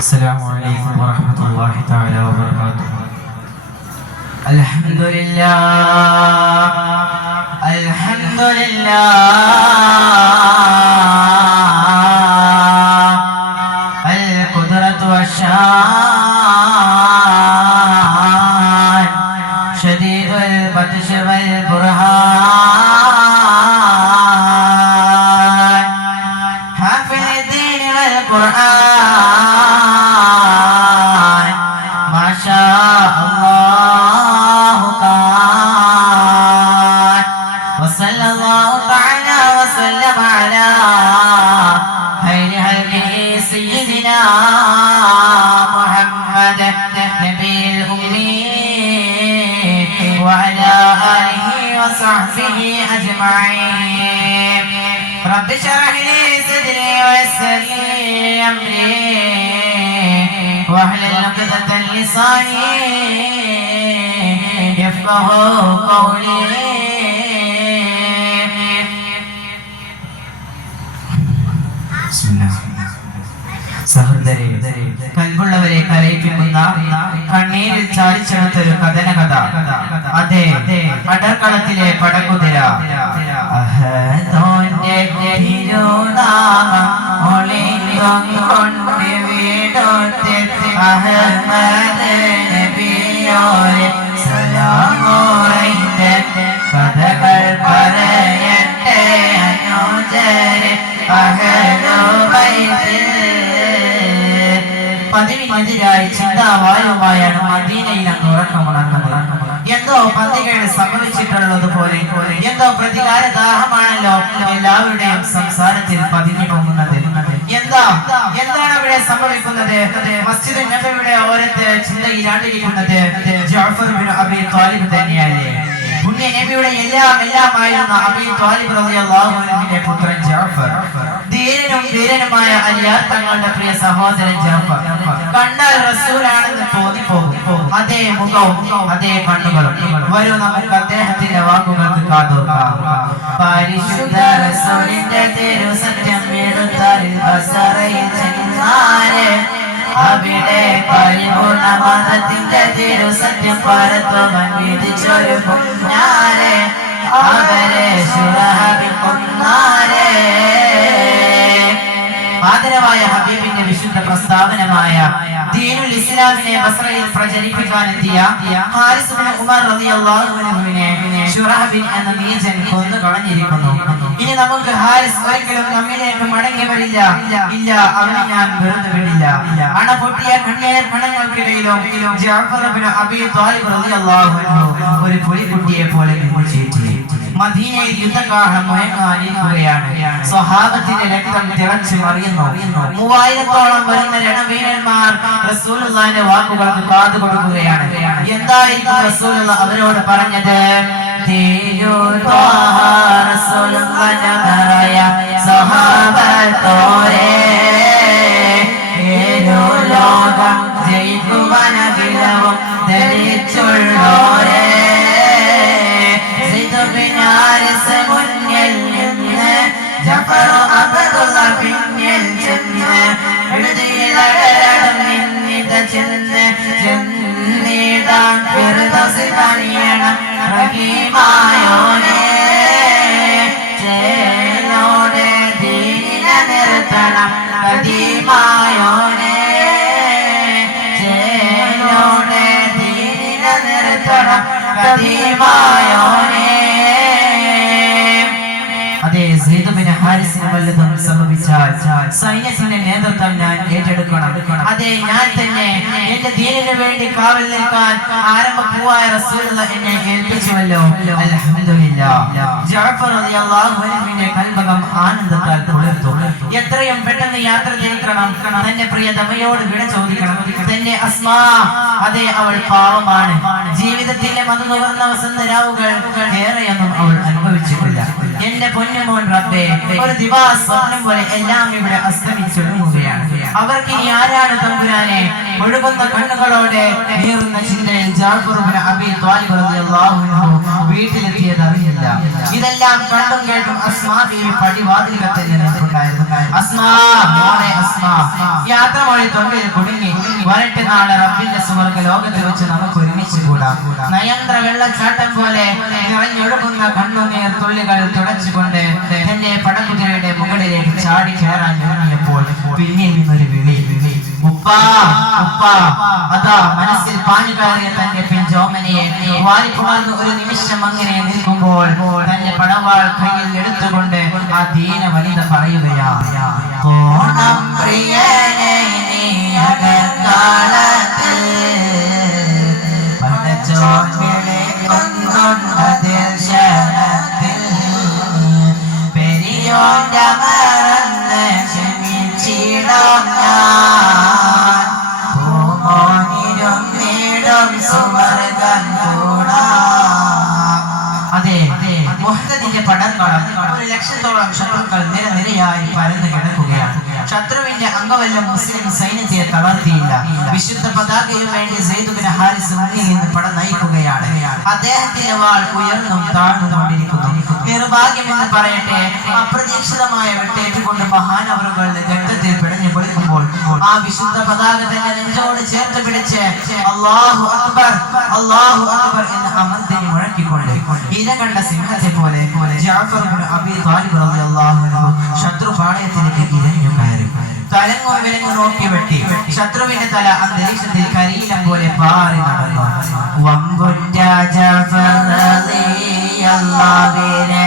السلام عليكم ورحمة الله تعالى وبركاته الحمد لله الحمد لله وصلى الله تعالى وسلم على خير هديه سيدنا محمد نبي الأمي وعلى آله وصحبه أجمعين. رب اشرح لي صدري ويسر لي أمري واحلل عقدة لساني يفقه قولي. സഹോദരി കൽബുള്ളവരെ കരയിപ്പിക്കുന്ന കണ്ണീരിൽ ചാലിച്ചെടുത്ത ഒരു കഥന കഥ അതെ പടക്കളത്തിലെ പടക്കുതിര. അഹമ്മദ് നബിയോരെ ചിന്താവാരവുമായാണ് മദീനയിലാണ് ഉറക്കമുണർന്നത്. എന്തോ പന്തികേട് സംഭവിച്ചിട്ടുള്ളത് പോലെ എന്തോ പ്രതികാര ദാഹമാണല്ലോ എല്ലാവരുടെയും സംസാരത്തിൽ പതിഞ്ഞു പോകുന്നത്. എന്താ? എന്താണ് ഇവിടെ സംഭവിക്കുന്നത്? മസ്ജിദ് നബിയുടെ ഓരത്തെ ചിന്തയിലാണ്ടിരിക്കുന്നത് ജാഫർ ബിൻ അബി താലിബ് തന്നെയല്ലേ? പുണ്യ നബിയുടെ എല്ലാം എല്ലാമായിരുന്ന അബി താലിബ് റളിയല്ലാഹു അൻഹുവിന്റെ പുത്രൻ ജാഫർ ധീരനും വീരനുമായ അലിയാർ തങ്ങളുടെ പ്രിയ സഹോദരൻ ജാഫർ കണ്ടാൽ റസൂലാണെന്ന് തോന്നിപ്പോകും. അതേ മുഖവും അതേ കണ്ണുകളും വരൂ നമുക്ക് അദ്ദേഹത്തിന്റെ വാക്കുകൾക്ക് കാതോർക്കാം. പരിശുദ്ധ റസൂലിന്റെ അവിടെ പരിപൂർണ മതത്തിന്റെ തിരു സത്യം പരത്വം വിധിച്ചൊരു പൊന്നാരെ അവരെ സുരഹവി ആദരവായ ഹബീബിന്റെ വിശുദ്ധ പ്രസ്താവനമായ ദീനുൽ ഇസ്ലാമിനെ ബസ്രയിൽ പ്രചരിപ്പിക്കാനെത്തിയ ഹാരിസ് ബിൻ ഉമർ റളിയല്ലാഹു അൻഹുവിനെ ശുറഹബിൻ എന്ന നീചൻ കൊന്നു കളഞ്ഞിരിക്കുന്നു. ഇനി നമുക്ക് ഹാരിസ് ഒരിക്കലും നമ്മിലേക്ക് മടങ്ങി വരില്ല. ഇല്ല അവനെ ഞാൻ വെറുതെ വിടില്ല. അണ പൊട്ടിയ കണ്ണീർ കണങ്ങൾക്കിടയിലും ജാഫർ ബിൻ അബീ ത്വാലിബ് റളിയല്ലാഹു അൻഹു ഒരു പുലിക്കുട്ടിയെ പോലെ നിന്നു ചേറ്റി. മദീനയിൽ യുദ്ധകാഹളം മുഴങ്ങാനിരിക്കുകയാണ് സ്വഹാബത്തിന്റെ രക്തം തിളച്ചു മറിയുന്നു. മൂവായിരത്തോളം വരുന്ന രണവീരന്മാർ റസൂലുള്ളാന്റെ വാക്കുകൾക്ക് കാതു കൊടുക്കുകയാണ്. എന്തായിരിക്കും റസൂലുള്ള അവരോട് പറഞ്ഞത്? സ്വഹാബത്തോരെ ലോകം ജയിക്കുവാനകിലവും ധരിച്ചുള്ളോരെ പിന്നിൽ ചെന്ന് എഴുതിയിലടരണം നിന്നിത ചെന്ന് ചെന്നിടാൻ ഫിർദൗസിൽ പണിയണം സൈദുബിന് ഹാരിസിന് വല്ലതും സംഭവിച്ചാൽ സൈന്യത്തിന്റെ നേതൃത്വം ഞാൻ ഏറ്റെടുക്കണം. അതെ ഞാൻ തന്നെ എന്റെ ദീനിന് വേണ്ടി കാവൽ നിൽക്കാൻ ആരംഭപ്പൂവായ റസൂലുള്ള എന്നെ ഏൽപ്പിച്ചുവല്ലോ. അൽഹംദുലില്ലാ. ജഅഫർ റളിയല്ലാഹു അൻഹുവിന്റെ ആനന്ദത്താൽ കുളിർത്തു എത്രയും പെട്ടെന്ന് യാത്ര ചെയ്യണം തന്റെ പ്രിയതമയോട് വിട ചോദിക്കണം. തന്റെ അസ്മാ അതെ അവൾ പാവമാണ്. ജീവിതത്തിലെ മധുനുകർന്ന വസന്തരാവുകൾ ഏറെയൊന്നും അവൾ അനുഭവിച്ചിട്ടില്ല. എന്റെ പൊന്നുമോൻ റബ്ബേ ഒരു ദിവാസ്വപ്നം പോലെ എല്ലാം ഇവിടെ അസ്തമിച്ചൊടുങ്ങുകയാണ് അവർക്ക് ഇനി ആരാണ് തമ്പുരാനെ? ഒഴുകുന്ന കണ്ണുകളോടെ നീറുന്ന ചിന്തയിൽ ത്വാലിബ് വീട്ടിലെത്തിയത് അറിയില്ല. ഇതെല്ലാം കണ്ടും കേട്ടും അസ്മാ ദേവി പടിവാതിലകത്തിൽ നിന്നിട്ടുണ്ടായിരുന്നു. അസ്മാ മോളെ അസ്മാ യാത്ര വഴി തൊണ്ടയിൽ കുടുങ്ങി വരട്ടെ നാളെ റബ്ബിന്റെ സുവർഗ ലോകത്തിൽ വെച്ച് നമുക്ക് ഒരുമിച്ച് കൂടാം. നയന്ത്ര വെള്ളച്ചാട്ടം പോലെ നിറഞ്ഞൊഴുകുന്ന കണ്ണുനീർ തുള്ളികൾ അതാ മനസ്സിൽ പാഞ്ഞു കയറിയ തന്റെ പിഞ്ചോമനയെ വാരിപ്പുണർന്ന് ഒരു നിമിഷം അങ്ങനെ നിൽക്കുമ്പോൾ തന്റെ പടവാൾ കയ്യിൽ എടുത്തുകൊണ്ട് ആ ദീന വനിത പറയുകയാ മുഹമ്മദിന്റെ പടക്കളം ഒരു ലക്ഷത്തോളം ശത്രുക്കൾ നിരനിരയായി പരന്നു കിടക്കുകയാണ്. ശത്രുവിന്റെ അംഗവല്ലം മുസ്ലിം സൈന്യത്തെ തളർത്തിയില്ല. വിശുദ്ധ പതാകയിൽ വേണ്ടി സെയ്ദുബിന് ഹാരിസ് മുന്നിൽ നിന്ന് പട നയിക്കുകയാണ്. അദ്ദേഹത്തിന്റെ വാൾ ഉയർന്നും താഴ്ന്നു കൊണ്ടിരിക്കുന്നു നിർഭാഗ്യം എന്ന് പറയട്ടെ അപ്രതീക്ഷിതമായ വെട്ടേറ്റുകൊണ്ട് മഹാനവറുകൾ ഘട്ടത്തിൽ പിടഞ്ഞു പൊളിക്കുമ്പോൾ ആ വിശുദ്ധ പതാക തന്നെ നെഞ്ചോട് ചേർത്ത് പിടിച്ച് അള്ളാഹു അക്ബർ അള്ളാഹു അക്ബർ എന്ന് അമർത്തിനി മുഴക്കിക്കൊണ്ട് ഇര കണ്ട സിംഹത്തെ പോലെ ജാഫർ അബി താലിബ് റളിയല്ലാഹു അൻഹു ശത്രു പാളയത്തിലേക്ക് ഇരഞ്ഞു കയറി തലങ്ങോ നോക്കി വെട്ടി ശത്രുവിന്റെ തല അന്തരീക്ഷത്തിൽ കരിയിലം പോലെ പാറി നടന്നു. വമ്പുറ്റ ജാഫർ റളിയല്ലാഹുവിനെ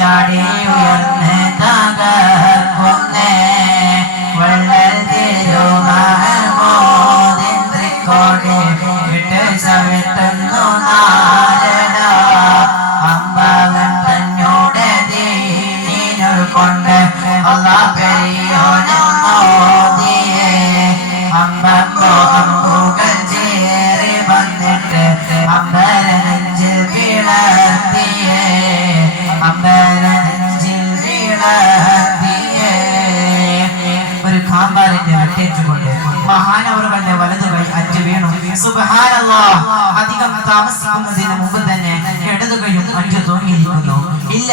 ചാടി ഉയർന്ന് തകർക്കുന്നേ അമ്പരനെഞ്ചിൽ വിളത്തിയേ അമ്പരനെഞ്ചിൽ വിളത്തിയേ ഒരു കാമ്പാലിന്റെ വെട്ടേറ്റുകൊണ്ട് മഹാനവറുകളുടെ വലതു കൈ അറ്റു വീണു. സുബഹാനല്ലോ അധികം താമസിക്കുന്നതിന് മുമ്പ് തന്നെ ഇടതു കൈയും അറ്റു ഇല്ല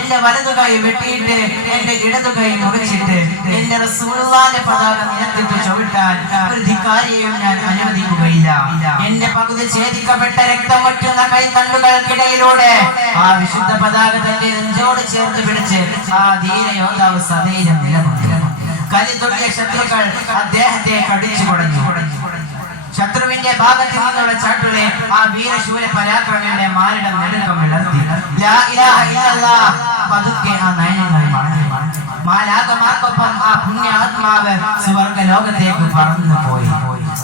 എന്റെ വലതു കൈ വെട്ടിയിട്ട് എന്റെ ഇടതു കൈ മുറിച്ചിട്ട് എന്റെ റസൂലുള്ളാന്റെ പതാക നിലത്തിട്ട് ചവിട്ടാൻ ഒരു ധിക്കാരിയെയും ഞാൻ അനുവദിക്കുകയില്ല. എന്റെ പകുതി ഛേദിക്കപ്പെട്ട രക്തം വറ്റുന്ന കൈത്തണ്ടുകൾക്കിടയിലൂടെ ആ വിശുദ്ധ പതാക തന്റെ നെഞ്ചോട് ചേർത്ത് പിടിച്ച് ആ ധീര യോദ്ധാവ് സധൈര്യം കലി തുടങ്ങിയ ശത്രുക്കൾ അദ്ദേഹത്തെ കടിച്ചു കുടഞ്ഞു. ശത്രുവിന്റെ ഭാഗത്ത് നിന്നുള്ള ചാട്ടുകളെ ആ വീരശൂര പരാക്രമിയുടെ മാരിടം നെടുക്കം വിളർത്തി. പതുക്കെ ആ നയനങ്ങൾ പറഞ്ഞു മാലാകമാർക്കൊപ്പം ആ പുണ്യാത്മാവ് സ്വർഗ ലോകത്തേക്ക് പറന്നു പോയി.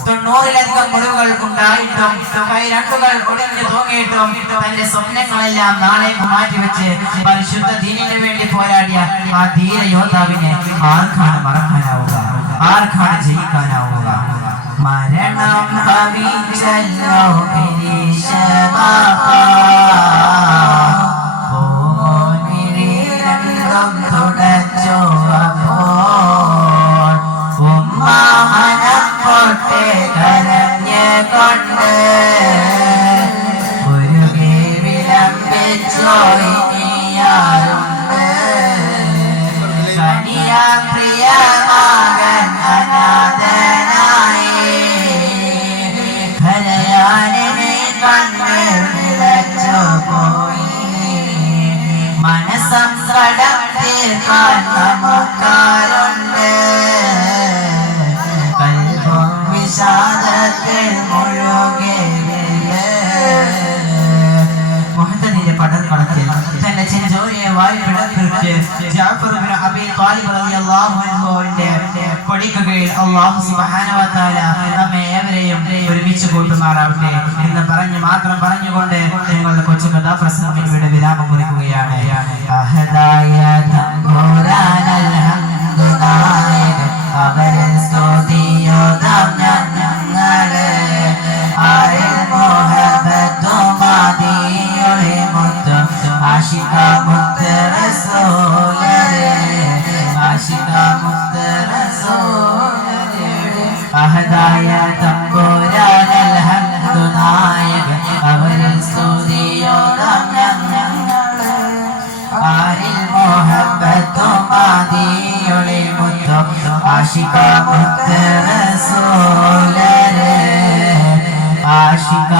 തൊണ്ണൂറിലധികം മുറിവുകൾ ഉണ്ടായിട്ടും കൈ രണ്ടുകൾ ഒടിഞ്ഞു തൂങ്ങിയിട്ടും തന്റെ സ്വപ്നങ്ങളെല്ലാം നാളെ മാറ്റിവെച്ച് പരിശുദ്ധ ദീനിനു വേണ്ടി പോരാടിയ ആ ധീര യോദ്ധാവിനെ ആർക്കാണ് മറക്കാനാവുക? ആർക്കാണ് ജയിക്കാനാവുക? മരണം ഭവിച്ചല്ലോ തുടച്ചോ അപ്പോൾ ഉമ്മ മനം പൊട്ടെ കരഞ്ഞ് കൊണ്ട് ഒരു വിലംബിച്ചോ ഇനിയാറുണ്ട് കനിയാ പ്രിയ നമുക്കാരുണ്ട് കൽവും വിഷാദത്തിൽ മുഴുകിയില്ലേ മുഹമ്മദിന്റെ പടർക്കളത്തിൽ തന്റെ ചെഞ്ചോരിയെ വായി പിടപ്പിട്ട് ജാഫർ അബി ത്വാലിബ് റളിയല്ലാഹു അൻഹുവിന്റെ കൊടിക്കുകയിൽ അള്ളാഹു സുബാനവത്താല നമ്മെ ഏവരെയും ഒരുമിച്ച് കൂട്ടുമാറാവട്ടെ എന്ന് പറഞ്ഞു മാത്രം പറഞ്ഞുകൊണ്ട് നിങ്ങളുടെ കൊച്ചു കഥാപ്രസംഗം ഇവിടെ വിരാമം കുറിക്കുകയാണ്. അവരിൽ സ്തുതിയോദാം ആശിത മുസ്തറ സോനയുടെ അഹദായ തമ്പോരാൻ അൽഹംദു നായകൻ അവരിൽ സ്തുതിയോടങ്ങങ്ങളെ ആരിൽ മോഹബത്തോ മാതിയൊളി മുത്തം ആശിക മുസ്തറ സോലരെ ആശിക